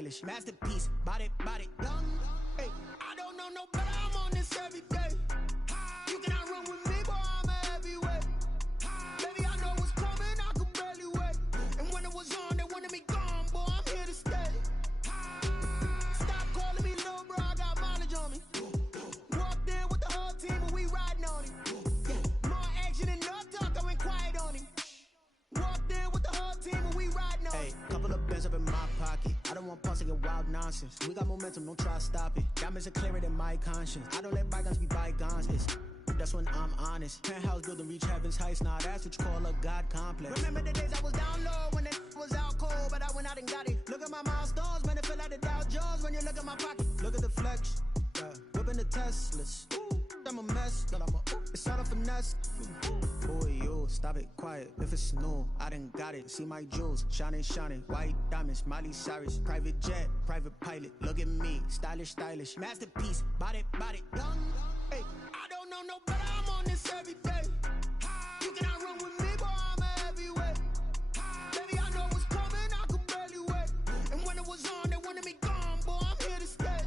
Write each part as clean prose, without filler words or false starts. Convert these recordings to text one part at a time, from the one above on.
stylish. Masterpiece, body, young. Hey, I don't know no better, I'm on this every day. You cannot run with me, boy, I'm a heavyweight. Baby, I know what's coming, I could barely wait. And when it was on, they wanted me gone, boy, I'm here to stay. Stop calling me little bro, I got mileage on me. Walked in with the whole team and we riding on him. More action and no talk, I went quiet on him. Walked in with the whole team and we riding on him. Couple of bands up in my pocket. I don't want pulse and wild nonsense. We got momentum, don't try to stop it. Diamonds are clearer than my conscience. I don't let bygones be bygones. That's when I'm honest. Penthouse building, reach heaven's heights. Nah, that's what you call a God complex. Remember the days I was down low when it was out cold, but I went out and got it. Look at my milestones, man, it feel like the Dow Jones when you look at my pocket. Look at the flex, whipping the Teslas. I'm a mess, but it's all a finesse. Boy, you stop it, quiet. If it's new, I done got it. See my jewels, shining, white diamonds, Miley Cyrus, private jet, private pilot. Look at me, stylish, masterpiece, body, young. Hey, I don't know no better, I'm on this every day. You cannot run with me, boy, I'm a heavyweight. Baby, I know what's coming, I could barely wait. And when it was on, they wanted me gone, boy, I'm here to stay.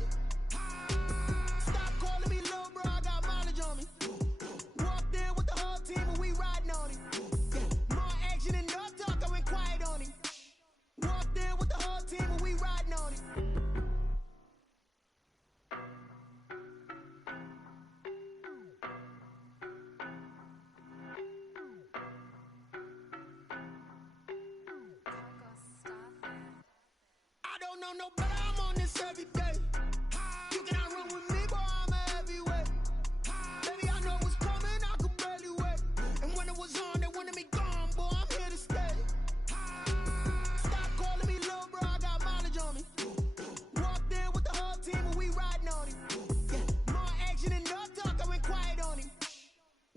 Stop calling me little bro, I got mileage on me. Walked in with the whole team and we riding on him. More action and no talk, I went quiet on him. Walked in with the whole team and we riding on him. I don't know no better, I'm on this every day. You cannot run with me, boy, I'm a heavyweight. Baby, I know what's coming, I could barely wait. And when it was on, they wanted me gone, boy, I'm here to stay. Stop calling me little bro, I got mileage on me. Walked in with the whole team and we riding on him. More action and no talk, I went quiet on him.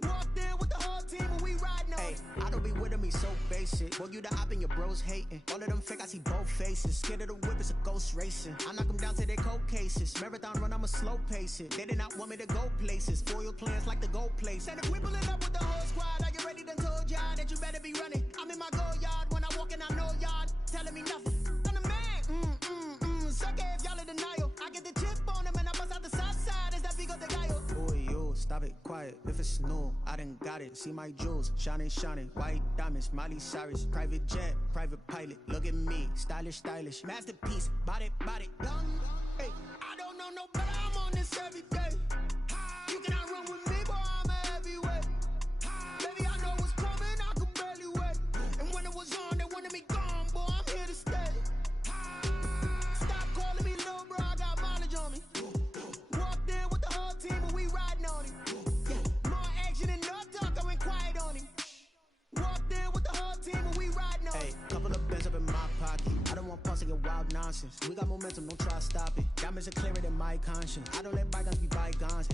Walked in with the whole team and we riding on him. I don't be with me so basic. Boy, you the op and your bros hating. All of them fake, I see both faces. Scared of the whip, it's a ghost racing. I knock them down to their cold cases. Marathon run, I'ma slow pace it. They did not want me to go places. Foil plans like the gold place. And if we pulling up with the whole squad, are you ready? Done told y'all that you better be running. I'm in my go yard. When I walk in, I know y'all telling me nothing. I'm the man. Suck it if y'all in denial. I get the chip on them and I bust out the south side. Is that Vigo de Gallo? Boy, you stop it, quiet. If it's new, I done got it. See my jewels, shining, white diamonds, Miley Cyrus, private jet, private pilot. Look at me, stylish, masterpiece, body, young. Hey, I don't know no better, I'm on this every day. You cannot run with me, boy, I'm a heavyweight. Baby, I know what's coming, I could barely wait. And when it was on, they wanted me gone, boy, I'm here to stay. Stop calling me little bro, I got mileage on me. Walked in with the whole team and we riding on him. More action and no talk, I went quiet on him. Walked in with the whole team and we riding on him. Couple of bands up in my pocket. I don't want pulse and wild nonsense. We got momentum, don't try to stop it. Diamonds are clearer than my conscience. I don't let bygones be bygones.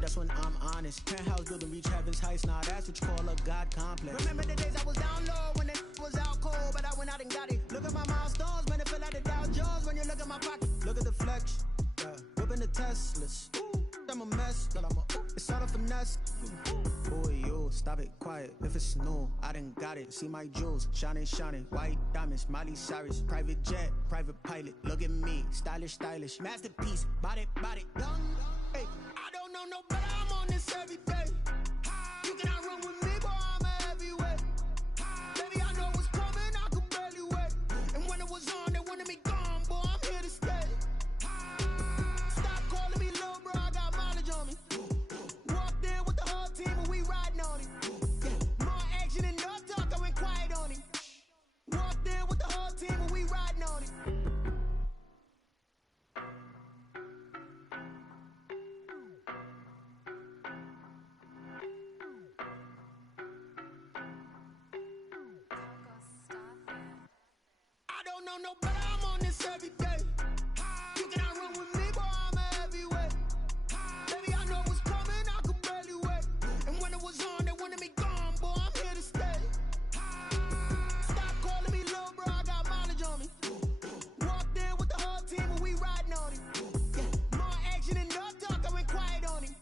That's when I'm honest. Penthouse building, reach heaven's heights. Nah, that's what you call a God complex. Remember the days I was down low when it was out cold, but I went out and got it. Look at my milestones, man, it feel like the Dow Jones when you look at my pocket. Look at the flex, whipping the Teslas. I'm a mess, but it's all a finesse. Boy, you stop it, quiet. If it's new, I done got it. See my jewels, shining, white diamonds, Miley Cyrus, private jet, private pilot. Look at me, stylish, masterpiece, body, young. Hey, I don't know no better, I'm on this every day. You cannot run with me, boy, I'm a heavyweight. Baby, I know what's coming, I could barely wait. And when it was on, they wanted me gone, boy, I'm here to stay. Stop calling me little bro, I got mileage on me. Walked in with the whole team and we riding on him. More action and no talk, I went quiet on him. Walked in with the whole team and we riding on him. I don't know no better, I'm on this every day. You cannot run with me, boy, I'm a heavyweight. Baby, I know what's coming, I could barely wait. And when it was on, they wanted me gone, boy, I'm here to stay. Stop calling me little bro, I got mileage on me. Walked in with the whole team and we riding on him. More action and no talk, I went quiet on him.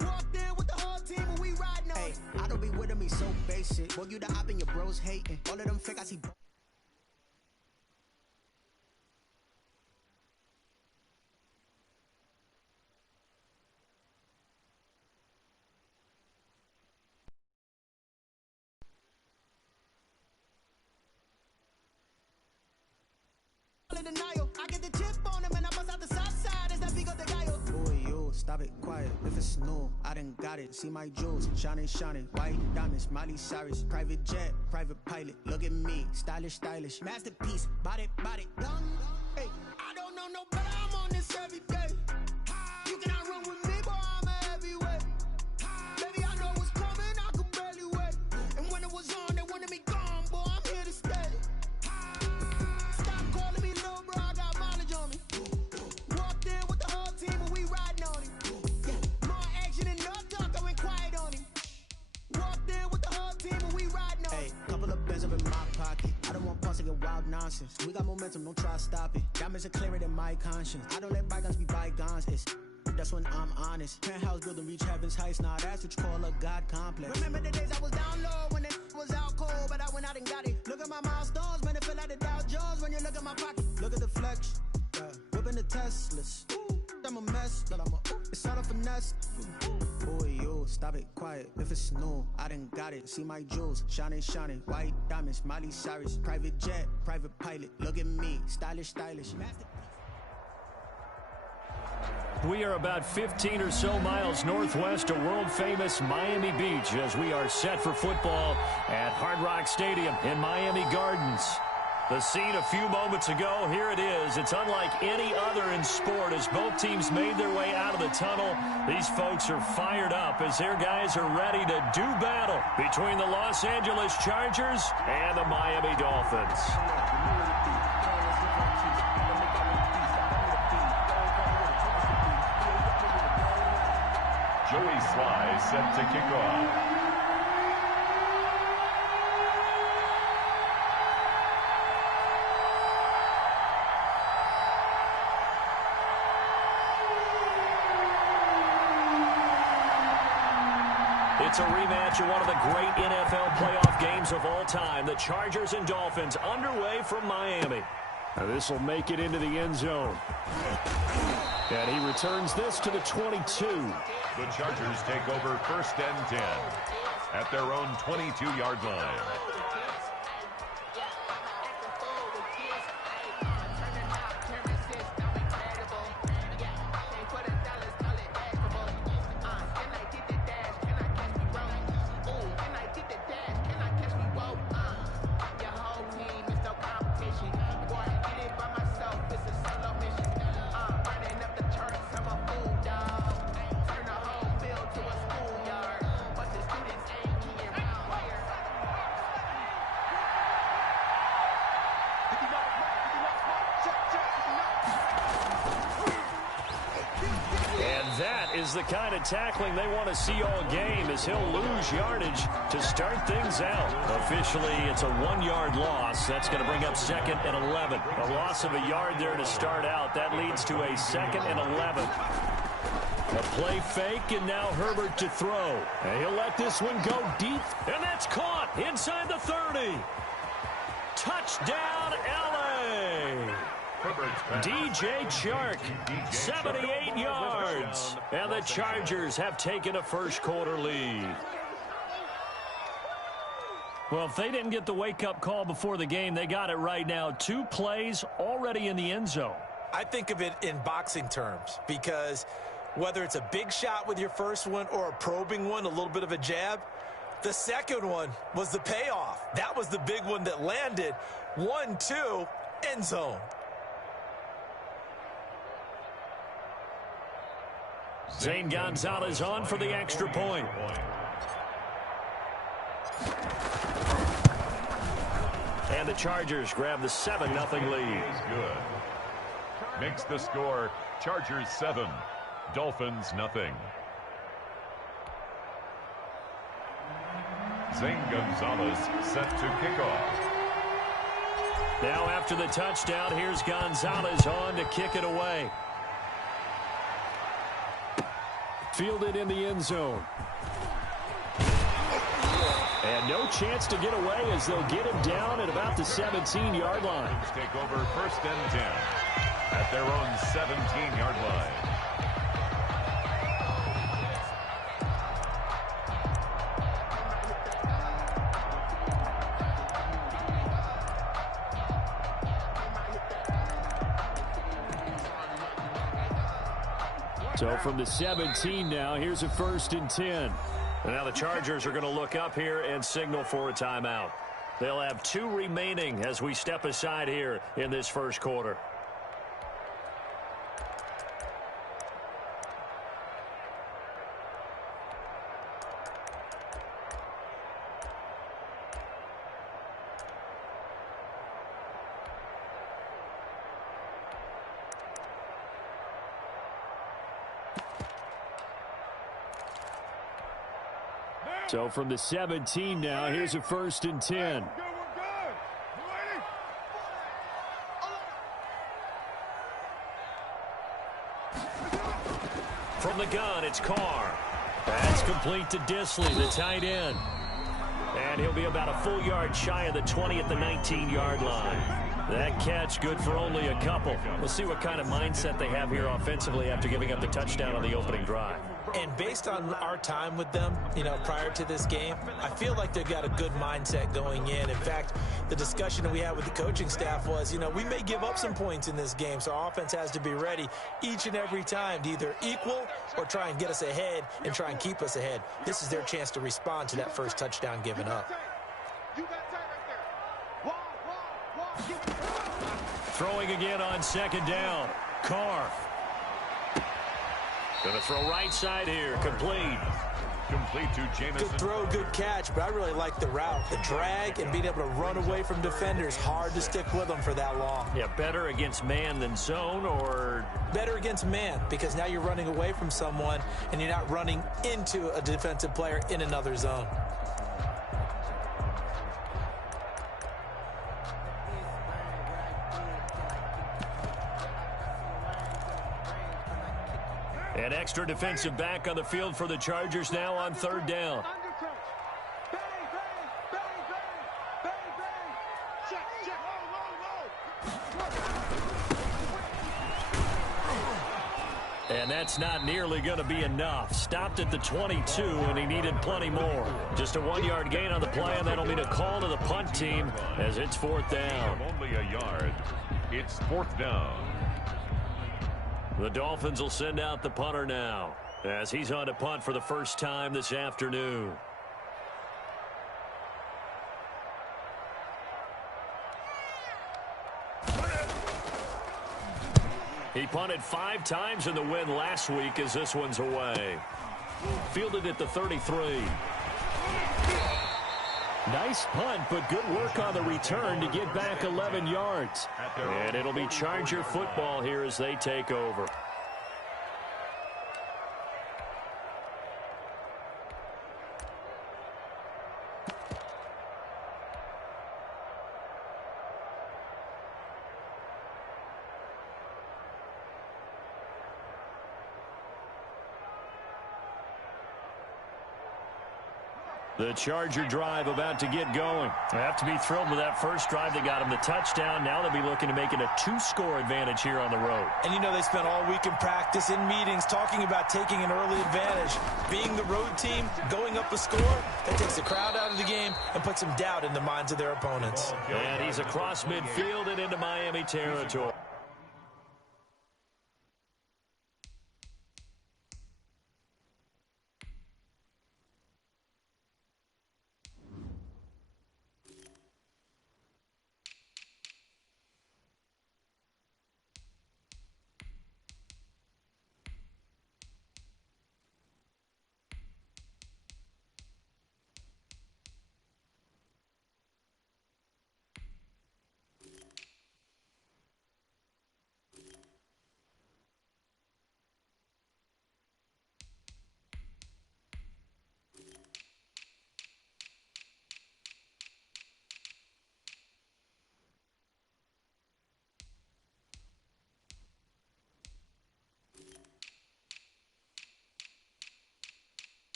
Walked in with the whole team and we riding on him. I don't be with me so basic. Boy, you the op and your bros hating. All of them fake, I see Denial. I get the chip on him and I bust out the south side. It's that big of the guy. Boy, you stop it quiet. If it's new, I done got it. See my jewels, shining, shining. White diamonds, Miley Cyrus. Private jet, private pilot. Look at me, stylish, stylish. Masterpiece, body, body. Hey, I don't know no better. I'm on this every day. You cannot run with me, boy. I'm a heavyweight. Baby, I know what's coming. I could barely wait. And when it was on, they wanted me gone, boy. I'm here to stay. Stop calling me little bro. I got mileage on me. Walked in with the whole team and we riding on him. Yeah, more action than no talk. I went quiet on him. Walked in with the whole team and we riding on him. Hey, couple of bands up in my pocket. I don't want pause to get wild nonsense. We got momentum, don't try to stop it. Diamonds are clearer than my conscience. I don't let bygones be bygones. It's that's when I'm honest. Penthouse building reach heaven's heights. Nah, that's what you call a God complex. Remember the days I was down low when it was out cold, but I went out and got it. Look at my milestones, man, it feel like the Dow Jones when you look at my pocket. Look at the flex, whipping the Teslas. I'm a mess, but it's all a finesse. Boy, you stop it quiet. If it's new, I done got it. See my jewels, shining, shining. White diamonds, Miley Cyrus. Private jet, private pilot. Look at me, stylish, stylish. We are about 15 or so miles northwest of world-famous Miami Beach as we are set for football at Hard Rock Stadium in Miami Gardens. The scene a few moments ago, here it is. It's unlike any other in sport as both teams made their way out of the tunnel. These folks are fired up as their guys are ready to do battle between the Los Angeles Chargers and the Miami Dolphins. Joey Sly set to kick off. It's a rematch of one of the great NFL playoff games of all time. The Chargers and Dolphins underway from Miami. Now this will make it into the end zone. And he returns this to the 22. The Chargers take over 1st and 10 at their own 22-yard line. The kind of tackling they want to see all game as he'll lose yardage to start things out. Officially, it's a 1-yard loss. That's going to bring up 2nd and 11. A loss of a yard there to start out. That leads to a 2nd and 11. A play fake, and now Herbert to throw. And he'll let this one go deep, and that's caught inside the 30. Touchdown, L.A. DJ Chark, 78 yards, and the Chargers have taken a first-quarter lead. Well, if they didn't get the wake-up call before the game, they got it right now. 2 plays already in the end zone. I think of it in boxing terms because whether it's a big shot with your first one or a probing one, a little bit of a jab, the second one was the payoff. That was the big one that landed. 1-2, end zone. Zane Gonzalez on for the extra point. And the Chargers grab the 7-0 lead. Good. Makes the score Chargers 7, Dolphins nothing. Zane Gonzalez set to kick off. Now after the touchdown, here's Gonzalez on to kick it away. Fielded in the end zone. And no chance to get away as they'll get him down at about the 17-yard line. Take over 1st and 10 at their own 17-yard line. So from the 17 now, here's a 1st and 10. And now the Chargers are going to look up here and signal for a timeout. They'll have 2 remaining as we step aside here in this first quarter. So from the 17 now, here's a 1st and 10. From the gun, it's Carr. That's complete to Disley, the tight end. And he'll be about a full yard shy of the 20 at the 19-yard line. That catch good for only a couple. We'll see what kind of mindset they have here offensively after giving up the touchdown on the opening drive. And based on our time with them, prior to this game, I feel like they've got a good mindset going in. In fact, the discussion that we had with the coaching staff was, we may give up some points in this game, so our offense has to be ready each and every time to either equal or try and get us ahead and try and keep us ahead. This is their chance to respond to that first touchdown given up. Throwing again on 2nd down. Carr. Going to throw right side here. Complete. Complete to Jameson. Good throw, good catch, but I really like the route. The drag and being able to run away from defenders. Hard to stick with them for that long. Yeah, better against man than zone, or? Better against man, because now you're running away from someone and you're not running into a defensive player in another zone. An extra defensive back on the field for the Chargers now on 3rd down. And that's not nearly going to be enough. Stopped at the 22, and he needed plenty more. Just a 1-yard gain on the play, and that'll mean a call to the punt team as it's 4th down. Only a yard. It's 4th down. The Dolphins will send out the punter now as he's on to punt for the first time this afternoon. He punted 5 times in the win last week as this one's away. Fielded at the 33. Nice punt, but good work on the return to get back 11 yards. And it'll be Charger football here as they take over. The Charger drive about to get going. They have to be thrilled with that first drive that got them the touchdown. Now they'll be looking to make it a 2-score advantage here on the road. And they spent all week in practice, in meetings, talking about taking an early advantage. Being the road team, going up a score, that takes the crowd out of the game and puts some doubt in the minds of their opponents. And he's across midfield and into Miami territory.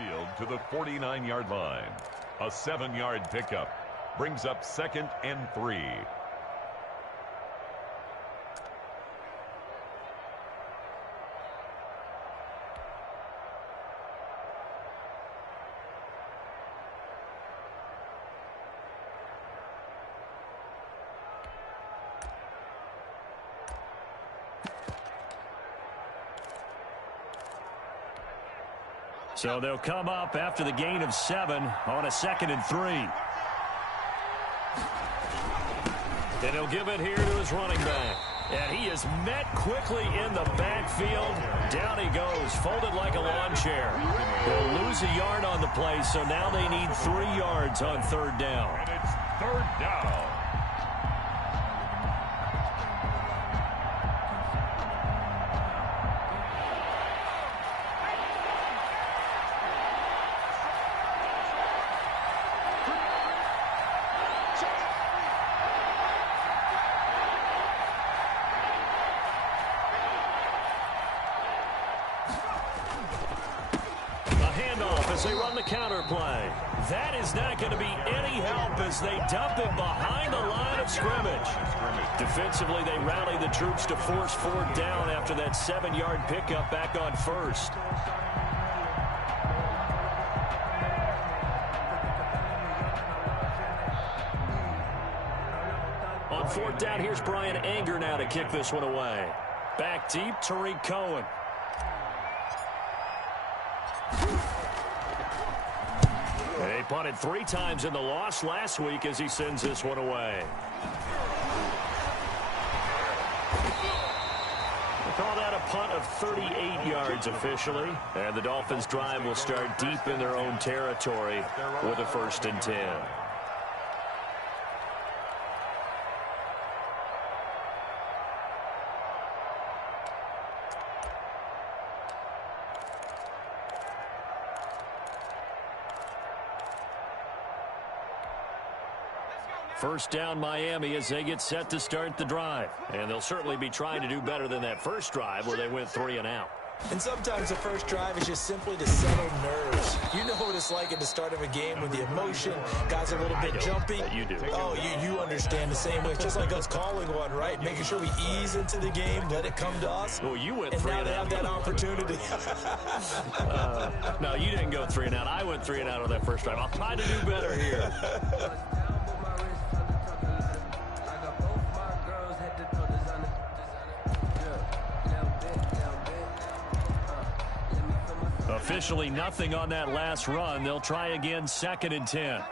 midfield to the 49-yard line. A 7-yard pickup brings up 2nd and 3. So they'll come up after the gain of 7 on a 2nd and 3. And he'll give it here to his running back. And he is met quickly in the backfield. Down he goes, folded like a lawn chair. They'll lose a yard on the play, so now they need 3 yards on 3rd down. And it's 3rd down. As they run the counter play. That is not going to be any help as they dump him behind the line of scrimmage. Defensively, they rally the troops to force 4th down after that 7-yard pickup back on 1st. On 4th down, here's Brian Anger now to kick this one away. Back deep, Tariq Cohen. They punted 3 times in the loss last week as he sends this one away. We'll call that a punt of 38 yards officially. And the Dolphins' drive will start deep in their own territory with a 1st and 10. First down Miami as they get set to start the drive. And they'll certainly be trying to do better than that first drive where they went 3 and out. And sometimes the first drive is just simply to settle nerves. You know what it's like at the start of a game with the emotion. Guys are a little bit jumpy. You do. Oh, you understand the same way. It's just like us calling one, right? Making sure we ease into the game, let it come to us. Well, you went and 3 now and they out. have that opportunity. No, you didn't go 3 and out. I went 3 and out on that first drive. I'll try to do better here. Officially nothing on that last run. They'll try again, 2nd and 10.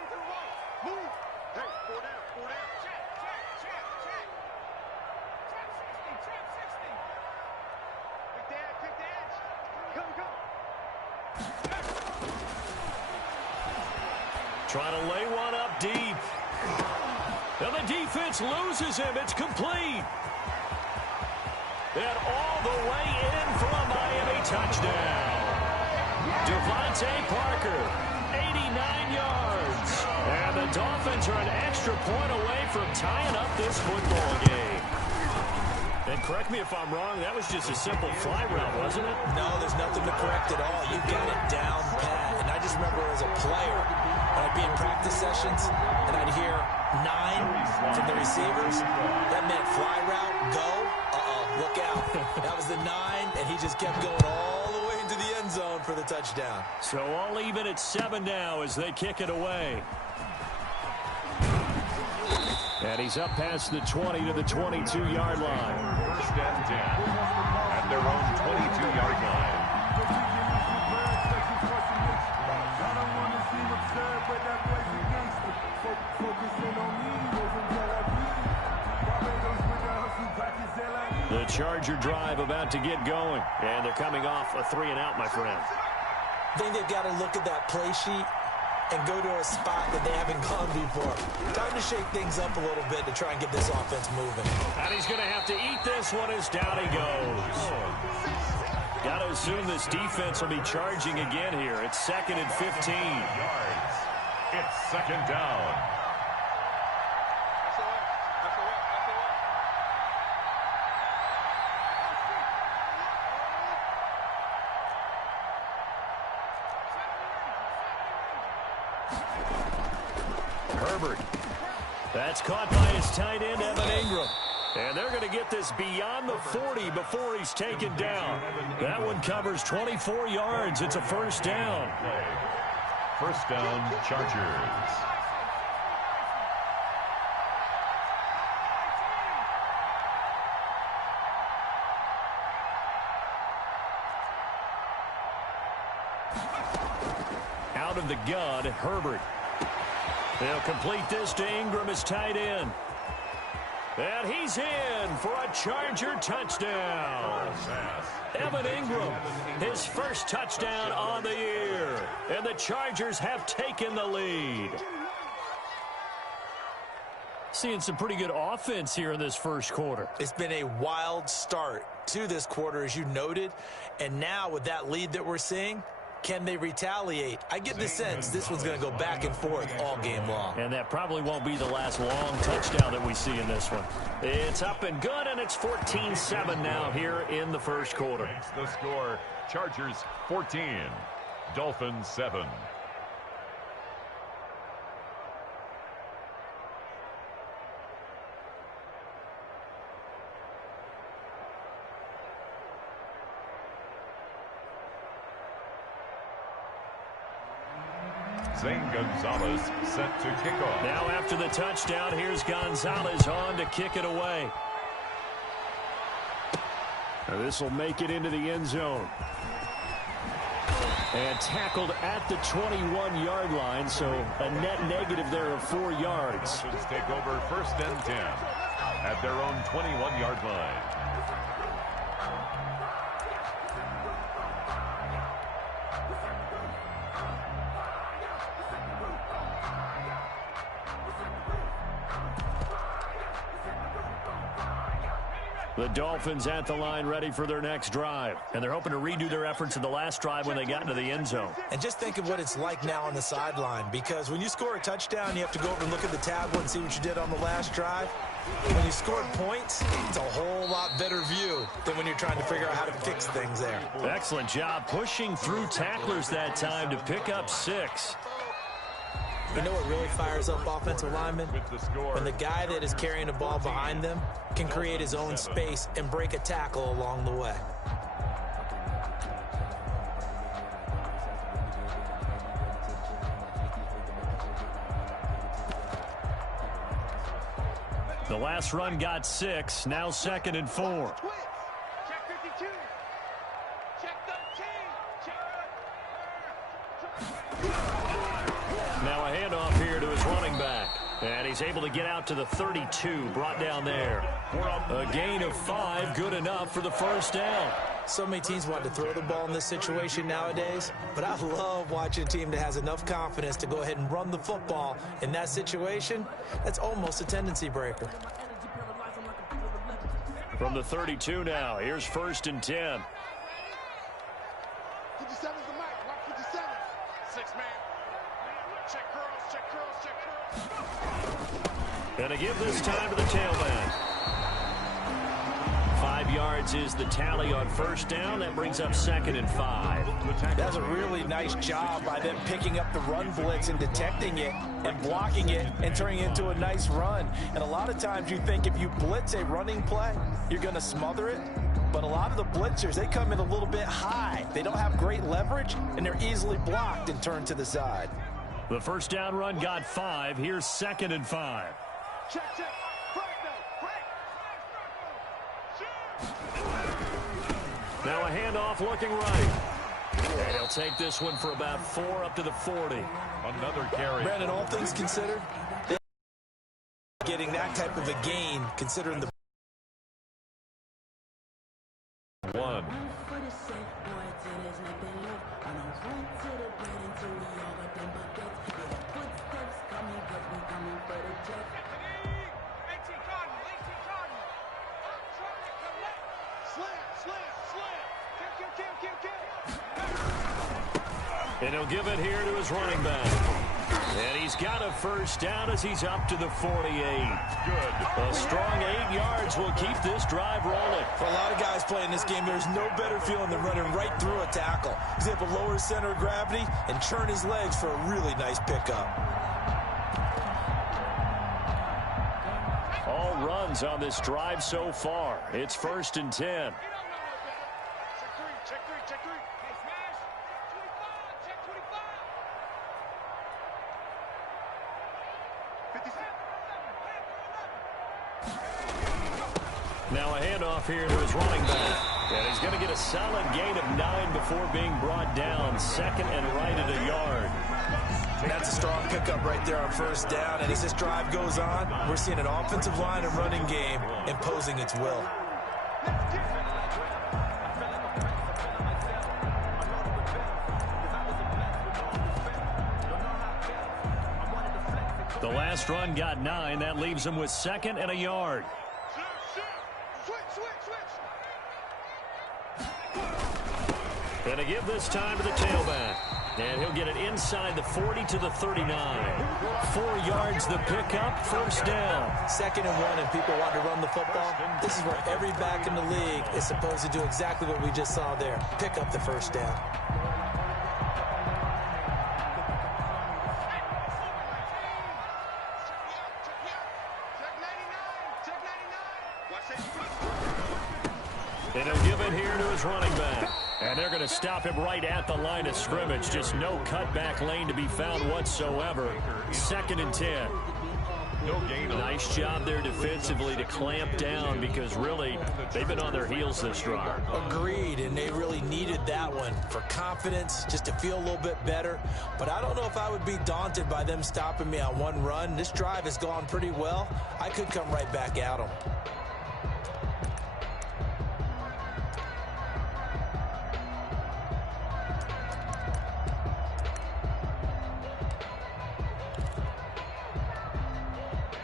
Trying to lay one up deep. And the defense loses him. It's complete. And all the way in for a Miami touchdown. Devontae Parker, 89 yards. And the Dolphins are an extra point away from tying up this football game. And correct me if I'm wrong, that was just a simple fly route, wasn't it? No, there's nothing to correct at all. You've got it down pat. And I just remember as a player, when I'd be in practice sessions, and I'd hear 9 from the receivers. That meant fly route, go, look out. That was the 9, and he just kept going all the way into the end zone for the touchdown. So all even at 7 now as they kick it away. And he's up past the 20 to the 22-yard line. 1st and 10 at their own 22-yard line. The Charger drive about to get going. And they're coming off a 3 and out, my friend. I think they've got to look at that play sheet and go to a spot that they haven't gone before. Time to shake things up a little bit to try and get this offense moving. And he's going to have to eat this one as down he goes. Got to assume this defense will be charging again here. It's 2nd and 15. Yards. It's 2nd down. Herbert. That's caught by his tight end, Evan Ingram. And they're going to get this beyond the 40 before he's taken down. That one covers 24 yards. It's a first down. First down, Chargers. Out of the gun, Herbert. They'll complete this to Ingram as tight end. And he's in for a Charger touchdown. Evan Ingram, his first touchdown on the year. And the Chargers have taken the lead. Seeing some pretty good offense here in this first quarter. It's been a wild start to this quarter, as you noted. And now with that lead that we're seeing, can they retaliate? I get the sense this one's going to go back and forth all game long. And that probably won't be the last long touchdown that we see in this one. It's up and good, and it's 14-7 now here in the first quarter. The score, Chargers 14, Dolphins 7. Zane Gonzalez set to kick off. Now after the touchdown, here's Gonzalez on to kick it away. This will make it into the end zone. And tackled at the 21-yard line, so a net negative there of 4 yards. Dolphins take over first and 10 at their own 21-yard line. The Dolphins at the line ready for their next drive. And they're hoping to redo their efforts in the last drive when they got into the end zone. And just think of what it's like now on the sideline, because when you score a touchdown, you have to go over and look at the tablet and see what you did on the last drive. When you scored points, it's a whole lot better view than when you're trying to figure out how to fix things there. Excellent job pushing through tacklers that time to pick up 6. You know what really fires up offensive linemen? When the guy that is carrying the ball behind them can create his own space and break a tackle along the way. The last run got 6, now 2nd and 4. Check 52. Check 13. Now a handoff here to his running back. And he's able to get out to the 32, brought down there. A gain of 5, good enough for the first down. So many teams want to throw the ball in this situation nowadays, but I love watching a team that has enough confidence to go ahead and run the football. In that situation, that's almost a tendency breaker. From the 32 now, here's 1st and 10. 57's the mic. Watch 57. 6-man. Check curls, check curls, check curls. And to give this time to the tailback. 5 yards is the tally on first down. That brings up 2nd and 5. That's a really nice job by them picking up the run blitz and detecting it and blocking it and turning it into a nice run. And a lot of times you think if you blitz a running play, you're going to smother it. But a lot of the blitzers, they come in a little bit high. They don't have great leverage, and they're easily blocked and turned to the side. The first down run got 5. Here's 2nd and 5. Check, check. Now a handoff looking right. And he'll take this one for about 4 up to the 40. Another carry. Brandon, all things considered, getting that type of a gain, considering the 1. And he'll give it here to his running back. And he's got a first down as he's up to the 48. Good. A strong 8 yards will keep this drive rolling. For a lot of guys playing this game, there's no better feeling than running right through a tackle. He's able to lower his center of gravity and turn his legs for a really nice pickup. All runs on this drive so far. It's 1st and 10. Now a handoff here to his running back. And he's going to get a solid gain of 9 before being brought down. 2nd and right at a yard. That's a strong pickup right there on 1st down. And as this drive goes on, we're seeing an offensive line and running game imposing its will. The last run got 9. That leaves him with 2nd and a yard. Going to give this time to the tailback. And he'll get it inside the 40 to the 39. 4 yards the pickup, 1st down. 2nd and 1, and people want to run the football. This is where every back in the league is supposed to do exactly what we just saw there. Pick up the 1st down. And he'll give it here to his running back. And they're going to stop him right at the line of scrimmage. Just no cutback lane to be found whatsoever. 2nd and 10. No gain. Nice job there defensively to clamp down because really they've been on their heels this drive. Agreed, and they really needed that one for confidence, just to feel a little bit better. But I don't know if I would be daunted by them stopping me on one run. This drive has gone pretty well. I could come right back at them.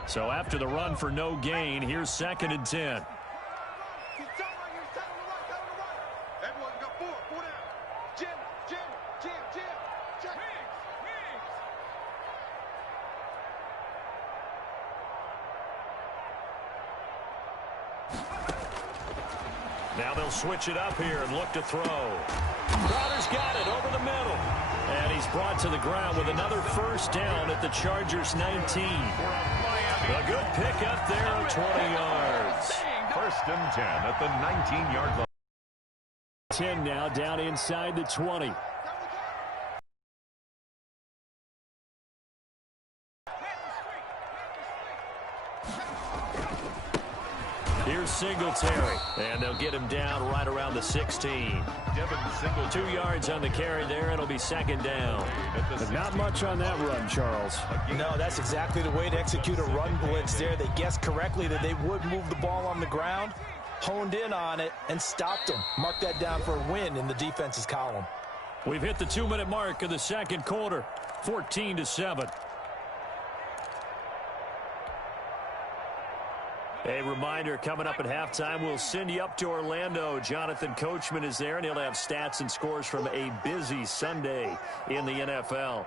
So after the run for no gain, here's 2nd and 10. Now they'll switch it up here and look to throw. Crowder's got it over the middle. And he's brought to the ground with another 1st down at the Chargers' 19. A good pickup there of 20 yards. 1st and 10 at the 19-yard line. 10 now down inside the 20. Here's Singletary, and they'll get him down right around the 16. 2 yards on the carry there, and it'll be 2nd down. But not much on that run, Charles. No, that's exactly the way to execute a run blitz there. They guessed correctly that they would move the ball on the ground, honed in on it, and stopped them. Mark that down for a win in the defense's column. We've hit the 2-minute mark of the 2nd quarter, 14-7. A reminder, coming up at halftime, we'll send you up to Orlando. Jonathan Coachman is there, and he'll have stats and scores from a busy Sunday in the NFL.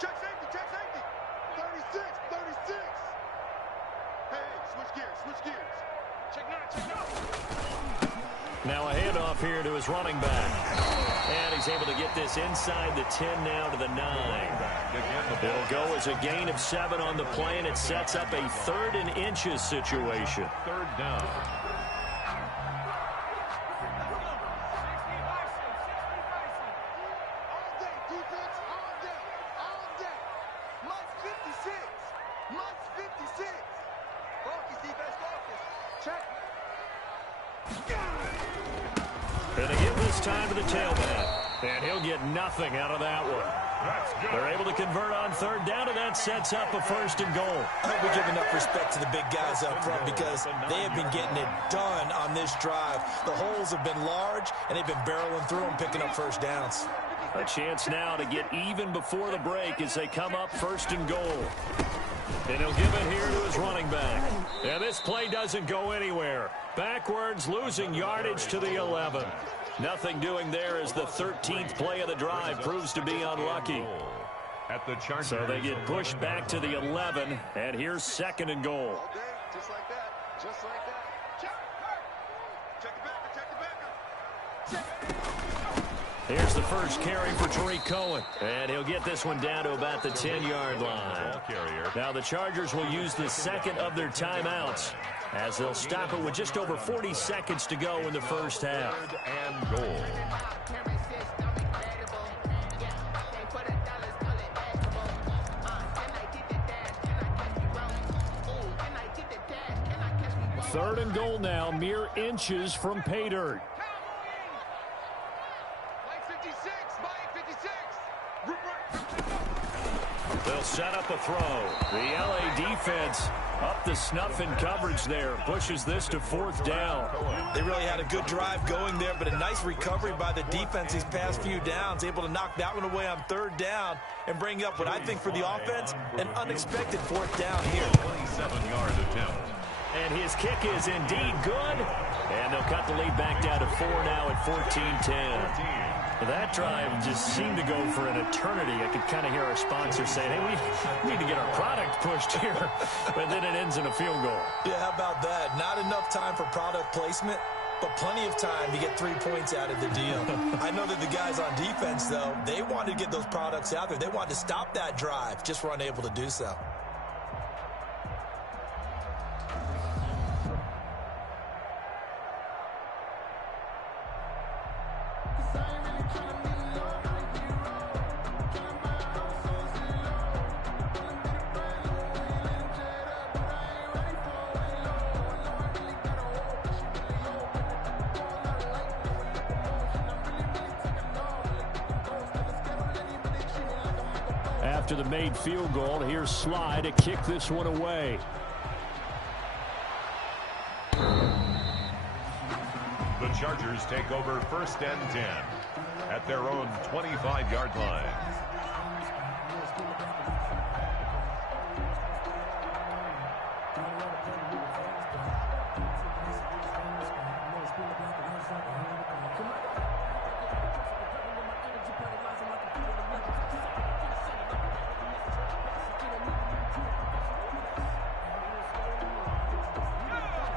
Check safety, 36, 36. Hey, switch gears. Check 9. Now a handoff here to his running back. And he's able to get this inside the 10 now to the 9. It'll go as a gain of 7 on the play, and it sets up a 3rd and inches situation. 3rd down. All day, defense, all day. Month 56. Focus, defense, focus. Check. And they give this time to the tailback. And he'll get nothing out of that one. They're able to convert on 3rd down, and that sets up a 1st and goal. I hope we give enough respect to the big guys up front because they have been getting it done on this drive. The holes have been large, and they've been barreling through them, picking up 1st downs. A chance now to get even before the break as they come up 1st and goal. And he'll give it here to his running back. And this play doesn't go anywhere. Backwards, losing yardage to the 11. Nothing doing there as the 13th play of the drive proves to be unlucky. At the Chargers. So they get pushed back to the 11, and here's 2nd and goal. Just like that. Just like that. Here's the first carry for Tariq Cohen, and he'll get this one down to about the 10-yard line. Now the Chargers will use the 2nd of their timeouts as they'll stop it with just over 40 seconds to go in the first half. 3rd and goal. Third and goal now, mere inches from pay dirt. They'll set up a throw. The LA defense up the snuff in coverage there. Pushes this to 4th down. They really had a good drive going there, but a nice recovery by the defense these past few downs. Able to knock that one away on 3rd down and bring up what I think for the offense, an unexpected 4th down here. 27-yard attempt. And his kick is indeed good. And they'll cut the lead back down to 4 now at 14-10. That drive just seemed to go for an eternity. I could kind of hear our sponsor saying, hey, we need to get our product pushed here. But then it ends in a field goal. Yeah, how about that? Not enough time for product placement, but plenty of time to get 3 points out of the deal. I know that the guys on defense, though, they wanted to get those products out there. They wanted to stop that drive, just were unable to do so. After the made field goal, here's Sly to kick this one away. The Chargers take over 1st and 10 at their own 25-yard line.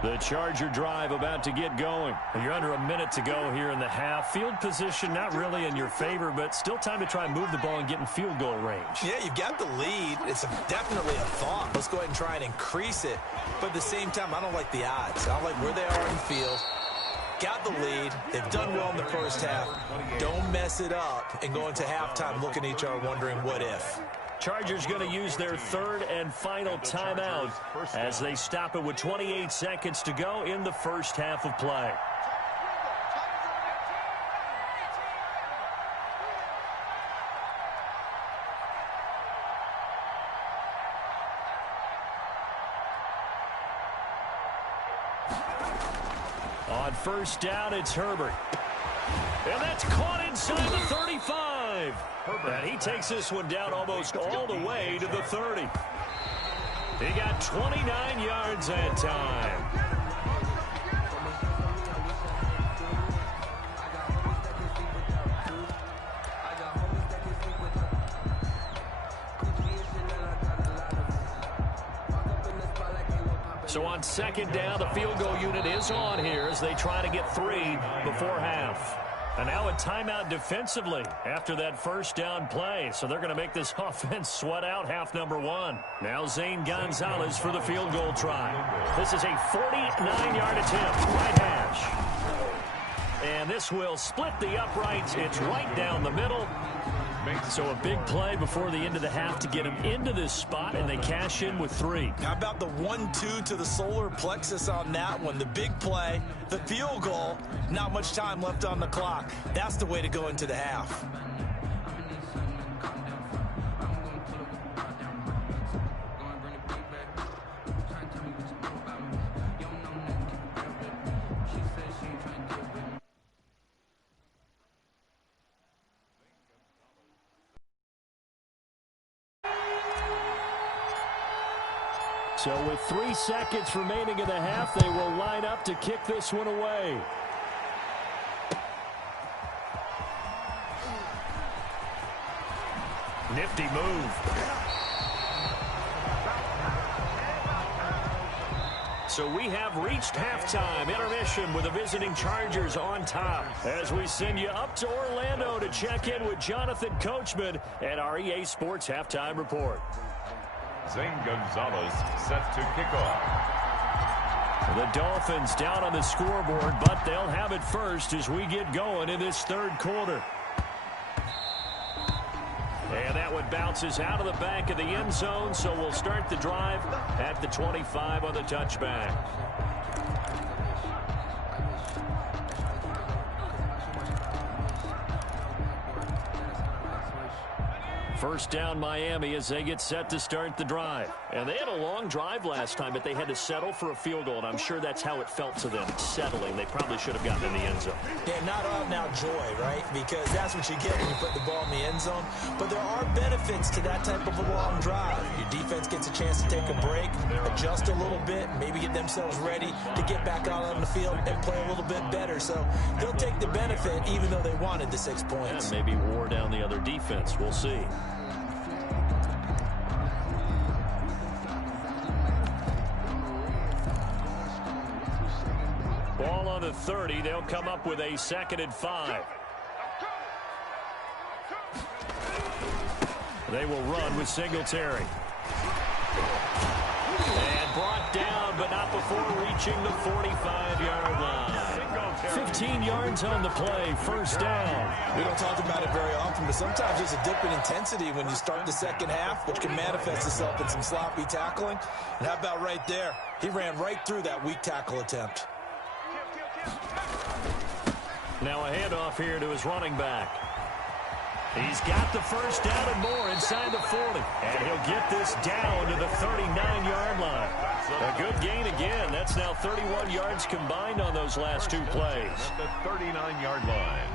The Charger drive about to get going. You're under a minute to go here in the half. Field position not really in your favor, but still time to try and move the ball and get in field goal range. Yeah, you've got the lead. It's definitely a thought. Let's go ahead and try and increase it. But at the same time, I don't like the odds. I don't like where they are in the field. Got the lead. They've done well in the first half. Don't mess it up and go into halftime looking at each other wondering what if. Chargers going to use their 3rd and final timeout as they stop it with 28 seconds to go in the first half of play. On 1st down, it's Herbert. And that's caught inside the 35. And he takes this one down almost all the way to the 30. He got 29 yards that time. So on 2nd down, the field goal unit is on here as they try to get 3 before half. And now a timeout defensively after that 1st down play. So they're going to make this offense sweat out half number 1. Now Zane Gonzalez for the field goal try. This is a 49-yard attempt, right hash. And this will split the uprights. It's right down the middle. So a big play before the end of the half to get them into this spot, and they cash in with 3. How about the 1-2 to the solar plexus on that one? The big play, the field goal, not much time left on the clock. That's the way to go into the half. So with 3 seconds remaining in the half, they will line up to kick this one away. Nifty move. So we have reached halftime. Intermission with the visiting Chargers on top. As we send you up to Orlando to check in with Jonathan Coachman at our EA Sports Halftime Report. Zane Gonzalez set to kick off. The Dolphins down on the scoreboard, but they'll have it first as we get going in this third quarter. And that one bounces out of the back of the end zone, so we'll start the drive at the 25 on the touchback. First down Miami as they get set to start the drive. And they had a long drive last time, but they had to settle for a field goal, and I'm sure that's how it felt to them, settling. They probably should have gotten in the end zone. Yeah, not out now joy, right? Because that's what you get when you put the ball in the end zone. But there are benefits to that type of a long drive. Your defense gets a chance to take a break, adjust a little bit, maybe get themselves ready to get back out on the field and play a little bit better. So they'll take the benefit even though they wanted the 6 points. And maybe wore down the other defense. We'll see. Ball on the 30. They'll come up with a 2nd and 5. They will run with Singletary. And brought down, but not before reaching the 45-yard line. 15 yards on the play, first down. We don't talk about it very often, but sometimes there's a dip in intensity when you start the second half, which can manifest itself in some sloppy tackling. And how about right there? He ran right through that weak tackle attempt. Now a handoff here to his running back. He's got the first down and more inside the 40. And he'll get this down to the 39-yard line. A good gain again. That's now 31 yards combined on those last 2 plays. At the 39-yard line.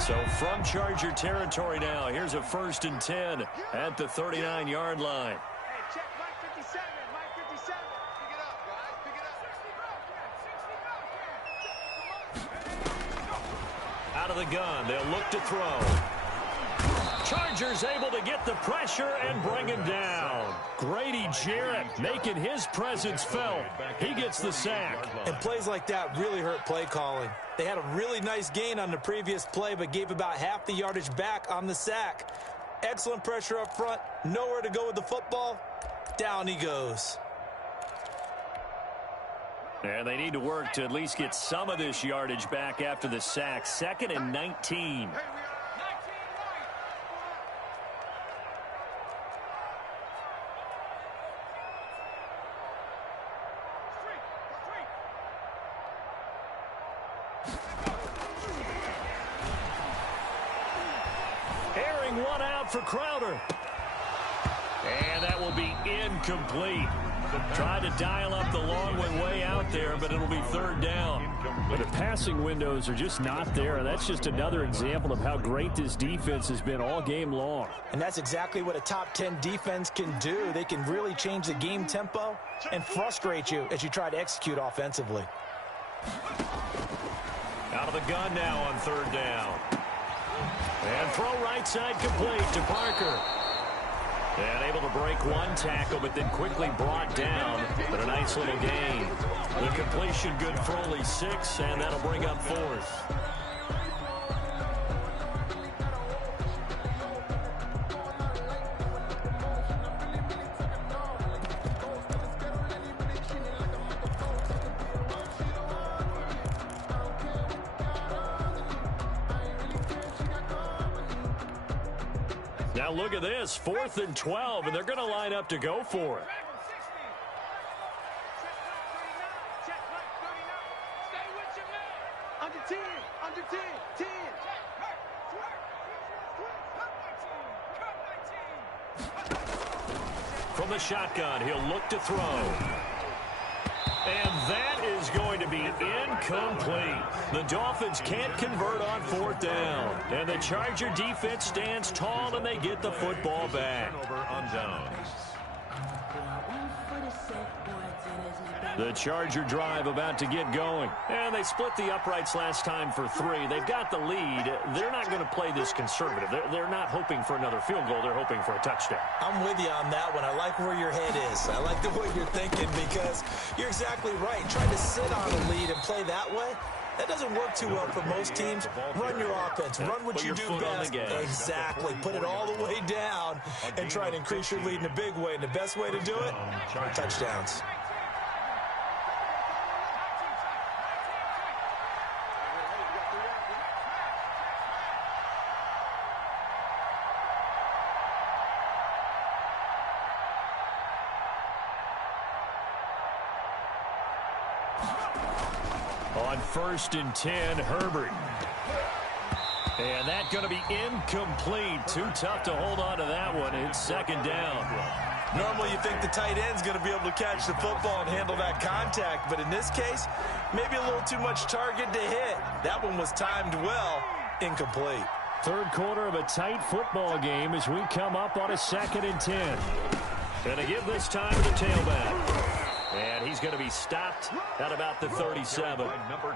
So from Charger territory now, here's a 1st and 10 at the 39-yard line. Out of the gun, they'll look to throw. Chargers able to get the pressure and bring him down. Grady Jarrett making his presence felt. He gets the sack. And plays like that really hurt play calling. They had a really nice gain on the previous play, but gave about half the yardage back on the sack. Excellent pressure up front. Nowhere to go with the football. Down he goes. And they need to work to at least get some of this yardage back after the sack. 2nd and 19. Airing one out for Crowder. And that will be incomplete. Tried to dial up the long one way out there, but it'll be 3rd down. But the passing windows are just not there. That's just another example of how great this defense has been all game long. And that's exactly what a top 10 defense can do. They can really change the game tempo and frustrate you as you try to execute offensively. Out of the gun now on 3rd down. And throw right side complete to Parker. And able to break one tackle, but then quickly brought down. But a nice little gain. The completion good for only 6, and that'll bring up 4th. Now look at this, 4th and 12, and they're going to line up to go for it. From the shotgun, he'll look to throw. And that is going to be incomplete. The Dolphins can't convert on 4th down. And the Charger defense stands tall, and they get the football back. Over on downs. The Charger drive about to get going. And they split the uprights last time for 3. They've got the lead. They're not going to play this conservative. They're not hoping for another field goal. They're hoping for a touchdown. I'm with you on that one. I like where your head is. I like the way you're thinking because you're exactly right. Trying to sit on a lead and play that way, that doesn't work too well for most teams. Run your offense. Run what you do best. Exactly. Put it all the way down and try to increase your lead in a big way. And the best way to do it, touchdowns. On 1st and 10, Herbert. And that's going to be incomplete. Too tough to hold on to that one. It's 2nd down. Normally you think the tight end's going to be able to catch the football and handle that contact, but in this case, maybe a little too much target to hit. That one was timed well. Incomplete. 3rd quarter of a tight football game as we come up on a 2nd and 10. Going to give this time to the tailback. And he's going to be stopped at about the 37.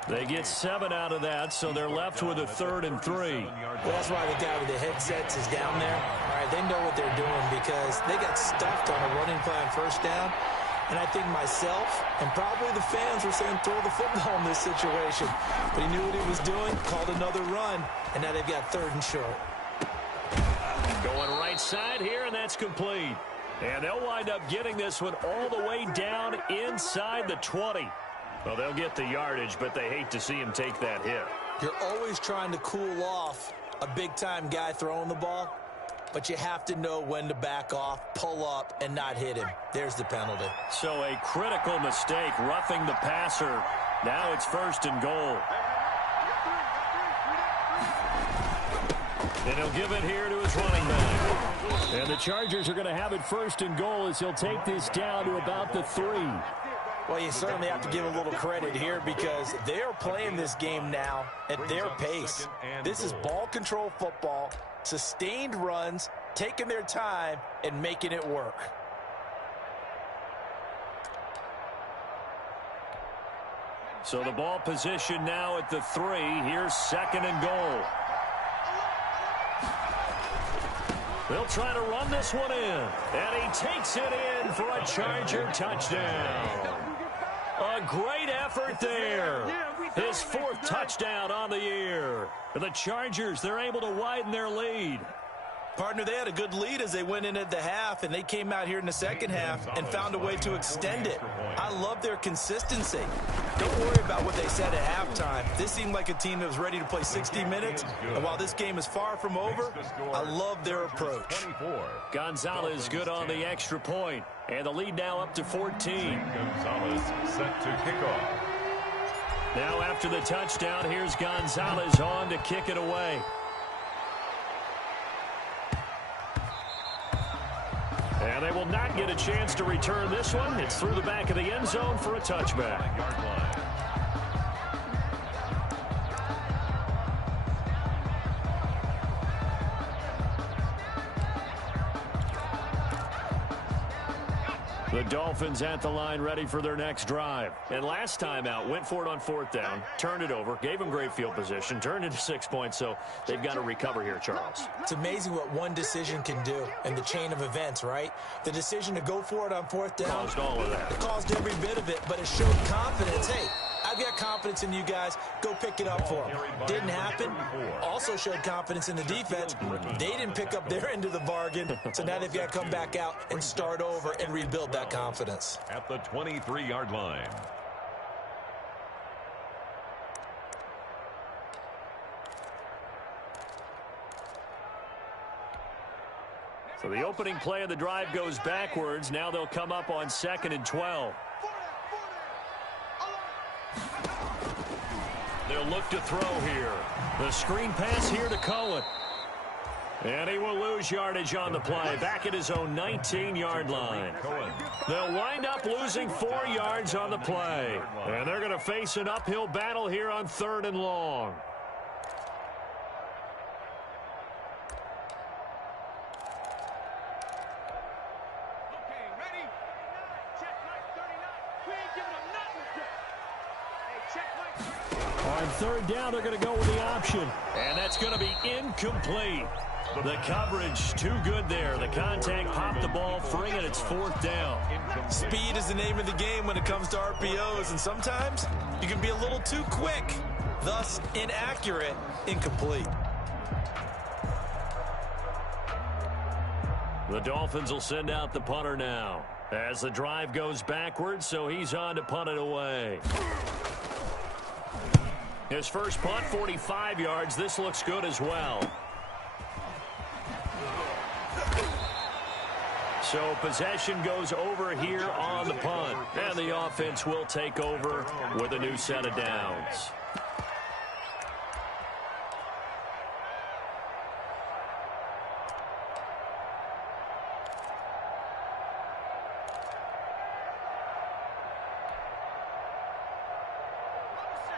They get 7 out of that, so they're left with a 3rd and 3. That's why the guy with the headsets is down there. All right, they know what they're doing because they got stuffed on a running play on 1st down. And I think myself and probably the fans were saying throw the football in this situation. But he knew what he was doing, called another run, and now they've got 3rd and short. Going right side here, and that's complete. And they'll wind up getting this one all the way down inside the 20. Well, they'll get the yardage, but they hate to see him take that hit. You're always trying to cool off a big-time guy throwing the ball, but you have to know when to back off, pull up, and not hit him. There's the penalty. So a critical mistake, roughing the passer. Now it's 1st and goal. And he'll give it here to his running back. And the Chargers are going to have it 1st and goal as he'll take this down to about the 3. Well, you certainly have to give a little credit here because they're playing this game now at their pace. This is ball control football, sustained runs, taking their time, and making it work. So the ball position now at the 3. Here's 2nd and goal. They'll try to run this one in. And he takes it in for a Charger touchdown. A great effort there. His 4th touchdown on the year. The Chargers, they're able to widen their lead. Partner, they had a good lead as they went in at the half, and they came out here in the 2nd half and found a way to extend it. I love their consistency. Don't worry about what they said at halftime. This seemed like a team that was ready to play 60 minutes, and while this game is far from over, I love their approach. Gonzalez good on the extra point, and the lead now up to 14. Gonzalez set to kick off. Now after the touchdown, here's Gonzalez on to kick it away. And they will not get a chance to return this one. It's through the back of the end zone for a touchback. The Dolphins at the line ready for their next drive. And last time out, went for it on 4th down, turned it over, gave them great field position, turned it to 6 points, so they've got to recover here, Charles. It's amazing what one decision can do in the chain of events, right? The decision to go for it on 4th down caused all of that. It caused every bit of it, but it showed confidence. Hey, I've got confidence in you guys. Go pick it up for them. Didn't happen. Also showed confidence in the defense. They didn't pick up their end of the bargain, so now they've got to come back out and start over and rebuild that confidence. At the 23-yard line. So the opening play of the drive goes backwards. Now they'll come up on 2nd and 12. They'll look to throw here. The screen pass here to Cohen. And he will lose yardage on the play, back at his own 19-yard line. They'll wind up losing 4 yards on the play. And they're going to face an uphill battle here on 3rd and long. On 3rd down, they're going to go with the option. And that's going to be incomplete. The coverage too good there. The contact popped the ball free, and it's 4th down. Speed is the name of the game when it comes to RPOs, and sometimes you can be a little too quick, thus inaccurate, incomplete. The Dolphins will send out the punter now as the drive goes backwards, so he's on to punt it away. His first punt, 45 yards. This looks good as well. So possession goes over here on the punt. And the offense will take over with a new set of downs.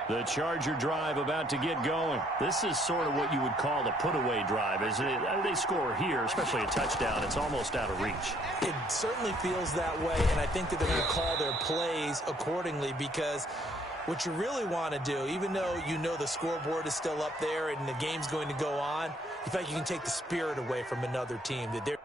The Charger drive about to get going. This is sort of what you would call the put-away drive, isn't it? They score here, especially a touchdown. It's almost out of reach. It certainly feels that way, and I think that they're going to call their plays accordingly, because what you really want to do, even though you know the scoreboard is still up there and the game's going to go on, you feel like you can take the spirit away from another team. That they're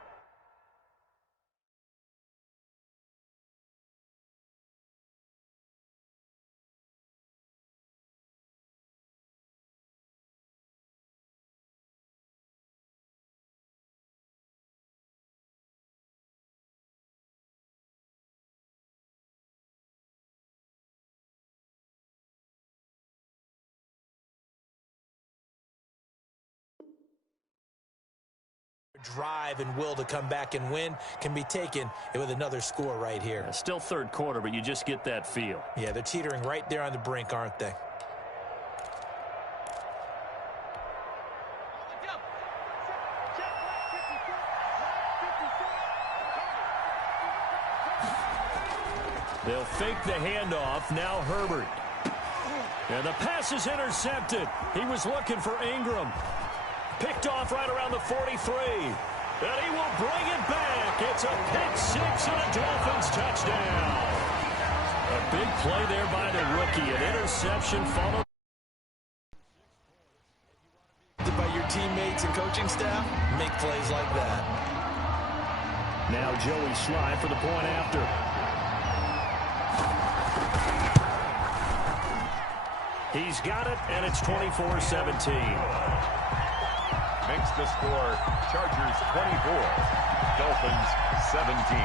drive and will to come back and win can be taken with another score right here. Yeah, still 3rd quarter, but you just get that feel. Yeah, they're teetering right there on the brink, aren't they? They'll fake the handoff. Now Herbert. And the pass is intercepted. He was looking for Ingram. Picked off right around the 43. And he will bring it back. It's a pick-6 and a Dolphins touchdown. A big play there by the rookie. An interception followed by your teammates and coaching staff. Make plays like that. Now Joey Sly for the point after. He's got it, and it's 24-17. Makes the score Chargers 24, Dolphins 17.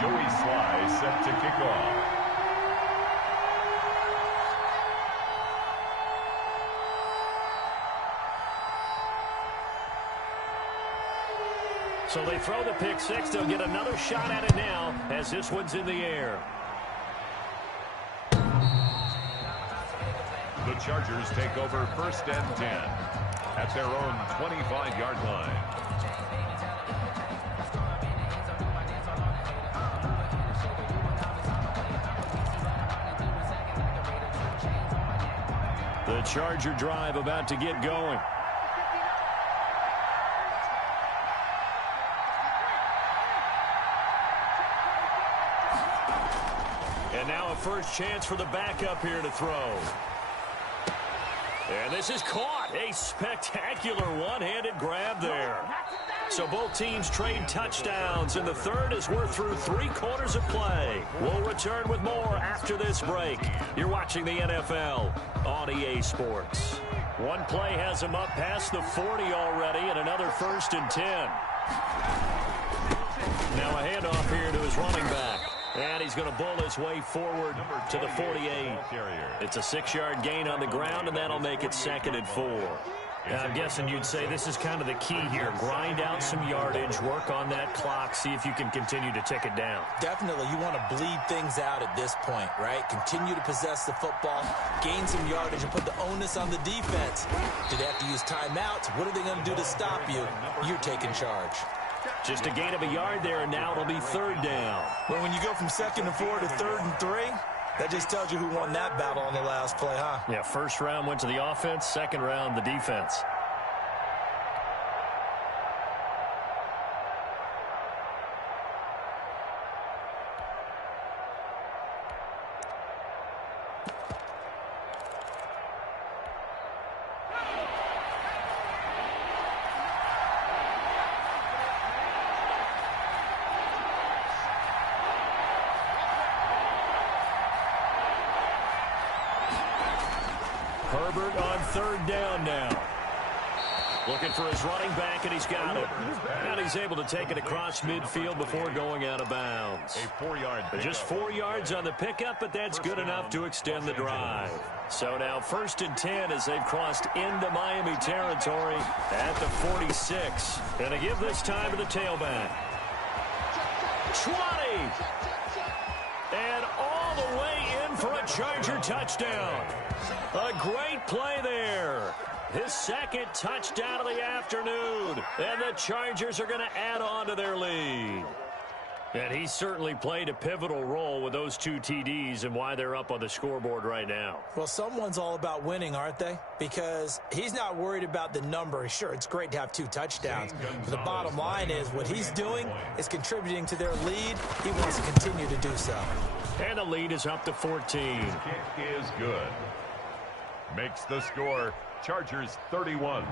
Joey Sly set to kick off. So they throw the pick-6. They'll get another shot at it now as this one's in the air. The Chargers take over 1st and 10 at their own 25-yard line. The Charger drive about to get going. And now a first chance for the backup here to throw. And this is caught. A spectacular one-handed grab there. So both teams trade touchdowns, and the third as we're through 3 quarters of play. We'll return with more after this break. You're watching the NFL on EA Sports. One play has him up past the 40 already, and another 1st and 10. Now a handoff here to his running back. And he's going to bull his way forward to the 48. It's a 6-yard gain on the ground, and that'll make it 2nd and 4. I'm guessing you'd say this is kind of the key here. Grind out some yardage, work on that clock, see if you can continue to tick it down. Definitely, you want to bleed things out at this point, right? Continue to possess the football, gain some yardage, and put the onus on the defense. Do they have to use timeouts? What are they going to do to stop you? You're taking charge. Just a gain of a yard there, and now it'll be third down. Well, when you go from 2nd and 4 to 3rd and 3, that just tells you who won that battle on the last play, huh? Yeah, first round went to the offense, second round the defense. Herbert on third down now. Looking for his running back, and he's got it. And he's able to take it across midfield before going out of bounds. A 4-yard pickup. Just 4 yards on the pickup, but that's good enough to extend the drive. So now 1st and 10 as they've crossed into Miami territory at the 46. Gonna give this time to the tailback. 20. And all the way in for a Charger touchdown. A great play there. His second touchdown of the afternoon. And the Chargers are going to add on to their lead. And he certainly played a pivotal role with those 2 TDs and why they're up on the scoreboard right now. Well, someone's all about winning, aren't they? Because he's not worried about the number. Sure, it's great to have 2 touchdowns. But the bottom line is what he's doing is contributing to their lead. He wants to continue to do so. And the lead is up to 14. Kick is good. Makes the score Chargers 31,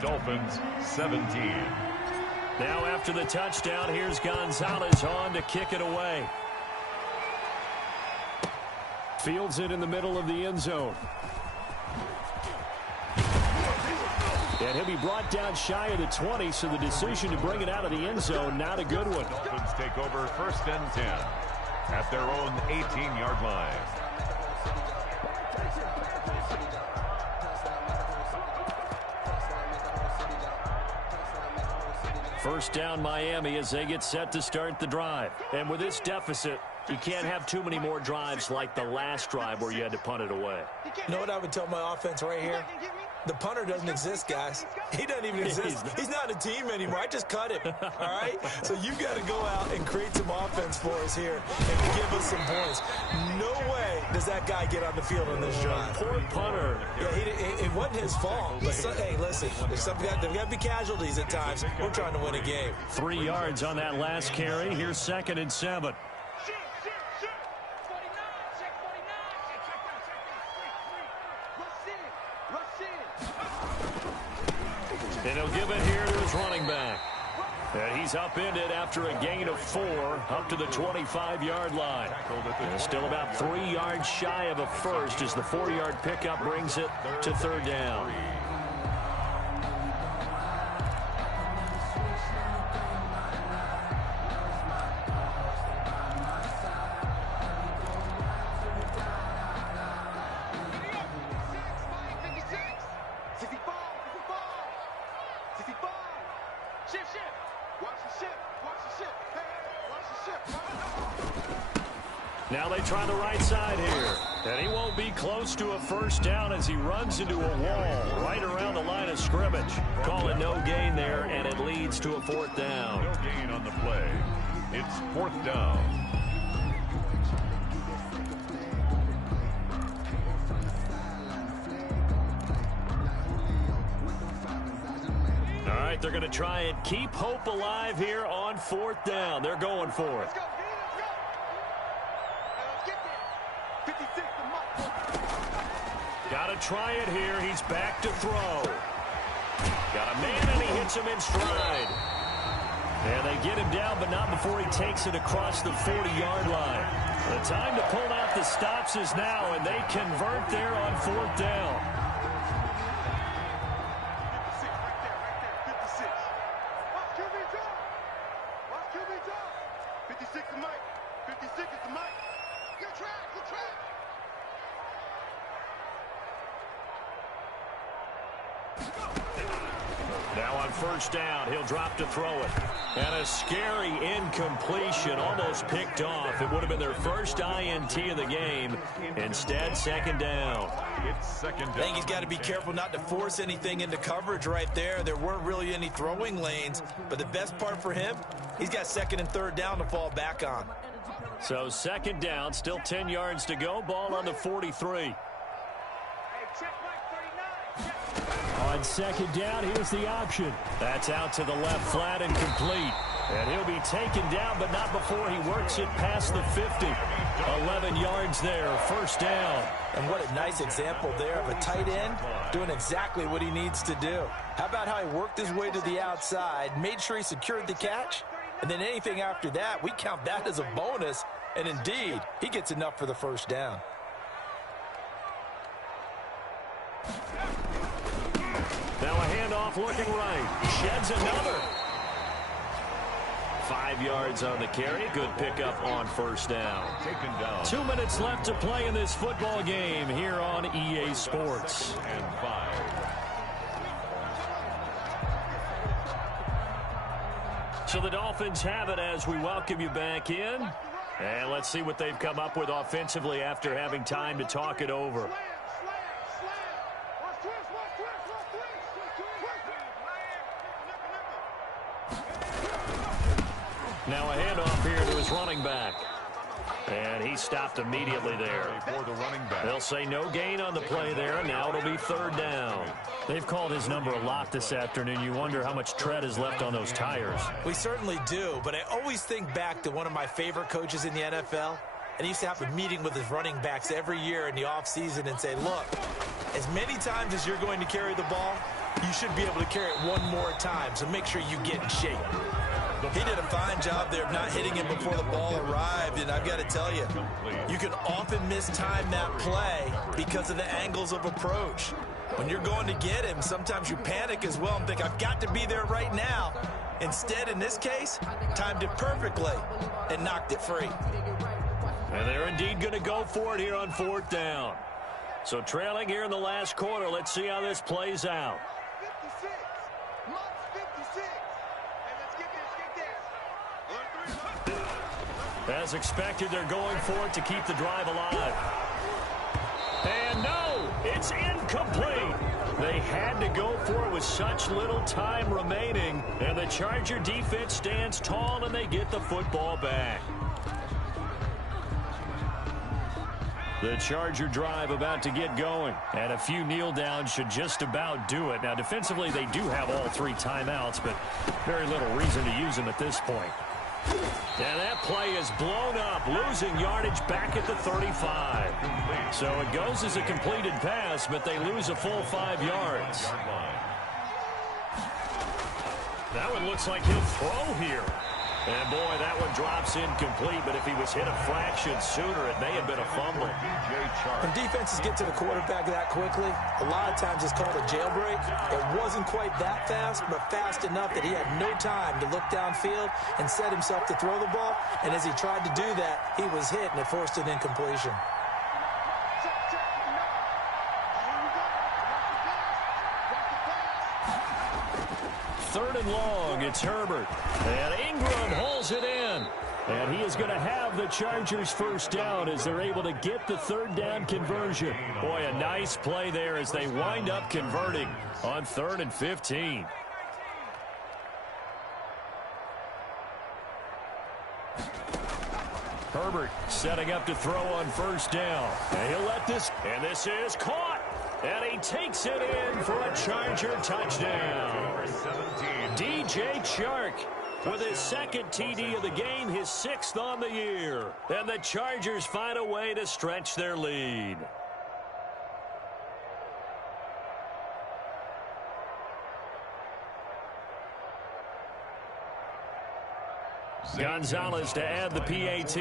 Dolphins 17. Now after the touchdown, here's Gonzalez on to kick it away. Fields it in the middle of the end zone. And he'll be brought down shy of the 20, so the decision to bring it out of the end zone, not a good one. Dolphins take over 1st and 10 at their own 18-yard line. First down Miami as they get set to start the drive. And with this deficit, you can't have too many more drives like the last drive where you had to punt it away. You know what I would tell my offense right here? The punter doesn't exist, guys. He doesn't even exist. He's not a team anymore. I just cut him, all right? So you got to go out and create some offense for us here and give us some points. No way does that guy get on the field on this drive. Poor punter. Yeah, it wasn't his fault. But hey, listen, there's got to be casualties at times. We're trying to win a game. 3 yards on that last carry. Here's 2nd and 7. And he'll give it here to his running back. And he's upended after a gain of 4 up to the 25-yard line. And still about 3 yards shy of a first as the 4-yard pickup brings it to 3rd down. Now they try the right side here. And he won't be close to a first down as he runs into a wall right around the line of scrimmage. Call it no gain there, and it leads to a 4th down. No gain on the play. It's 4th down. All right, they're going to try and keep hope alive here on 4th down. They're going for it. Got to try it here. He's back to throw. Got a man, and he hits him in stride. And they get him down, but not before he takes it across the 40-yard line. The time to pull out the stops is now, and they convert there on 4th down. Go! Now on first down, he'll drop to throw it. And a scary incompletion, almost picked off. It would have been their first INT of the game. Instead, second down. It's second down. I think he's got to be careful not to force anything into coverage right there. There weren't really any throwing lanes. But the best part for him, he's got second and third down to fall back on. So second down, still 10 yards to go. Ball on the 43. On second down, here's the option. That's out to the left, flat and complete. And he'll be taken down, but not before he works it past the 50. 11 yards there, first down. And what a nice example there of a tight end doing exactly what he needs to do. How about how he worked his way to the outside, made sure he secured the catch, and then anything after that, we count that as a bonus. And indeed, he gets enough for the first down. Now a handoff looking right. Sheds another. 5 yards on the carry. Good pickup on first down. Taken down. 2 minutes left to play in this football game here on EA Sports. And 5. So the Dolphins have it as we welcome you back in. And let's see what they've come up with offensively after having time to talk it over. Now a handoff here to his running back. And he stopped immediately there. For the running back. They'll say no gain on the play there. Now it'll be third down. They've called his number a lot this afternoon. You wonder how much tread is left on those tires. We certainly do, but I always think back to one of my favorite coaches in the NFL. And he used to have a meeting with his running backs every year in the offseason and say, look, as many times as you're going to carry the ball, you should be able to carry it one more time, so make sure you get in shape. He did a fine job there of not hitting him before the ball arrived, and I've got to tell you, you can often mistime that play because of the angles of approach. When you're going to get him, sometimes you panic as well and think, I've got to be there right now. Instead, in this case, timed it perfectly and knocked it free. And they're indeed going to go for it here on fourth down. So trailing here in the last quarter, let's see how this plays out. As expected, they're going for it to keep the drive alive. And no, it's incomplete. They had to go for it with such little time remaining. And the Charger defense stands tall and they get the football back. The Charger drive about to get going. And a few kneel downs should just about do it. Now, defensively, they do have all 3 timeouts, but very little reason to use them at this point. And that play is blown up, losing yardage back at the 35. So it goes as a completed pass, but they lose a full 5 yards. That one looks like he'll throw here. And, boy, that one drops incomplete, but if he was hit a fraction sooner, it may have been a fumble. When defenses get to the quarterback that quickly, a lot of times it's called a jailbreak. It wasn't quite that fast, but fast enough that he had no time to look downfield and set himself to throw the ball. And as he tried to do that, he was hit, and it forced an incompletion. Third and long, it's Herbert. And Ingram hauls it in. And he is going to have the Chargers first down as they're able to get the third down conversion. Boy, a nice play there as they wind up converting on 3rd and 15. Herbert setting up to throw on first down. And he'll let this, and this is caught. And he takes it in for a Charger touchdown. DJ Chark with his second TD of the game, his 6th on the year. And the Chargers find a way to stretch their lead. Gonzalez to add the PAT.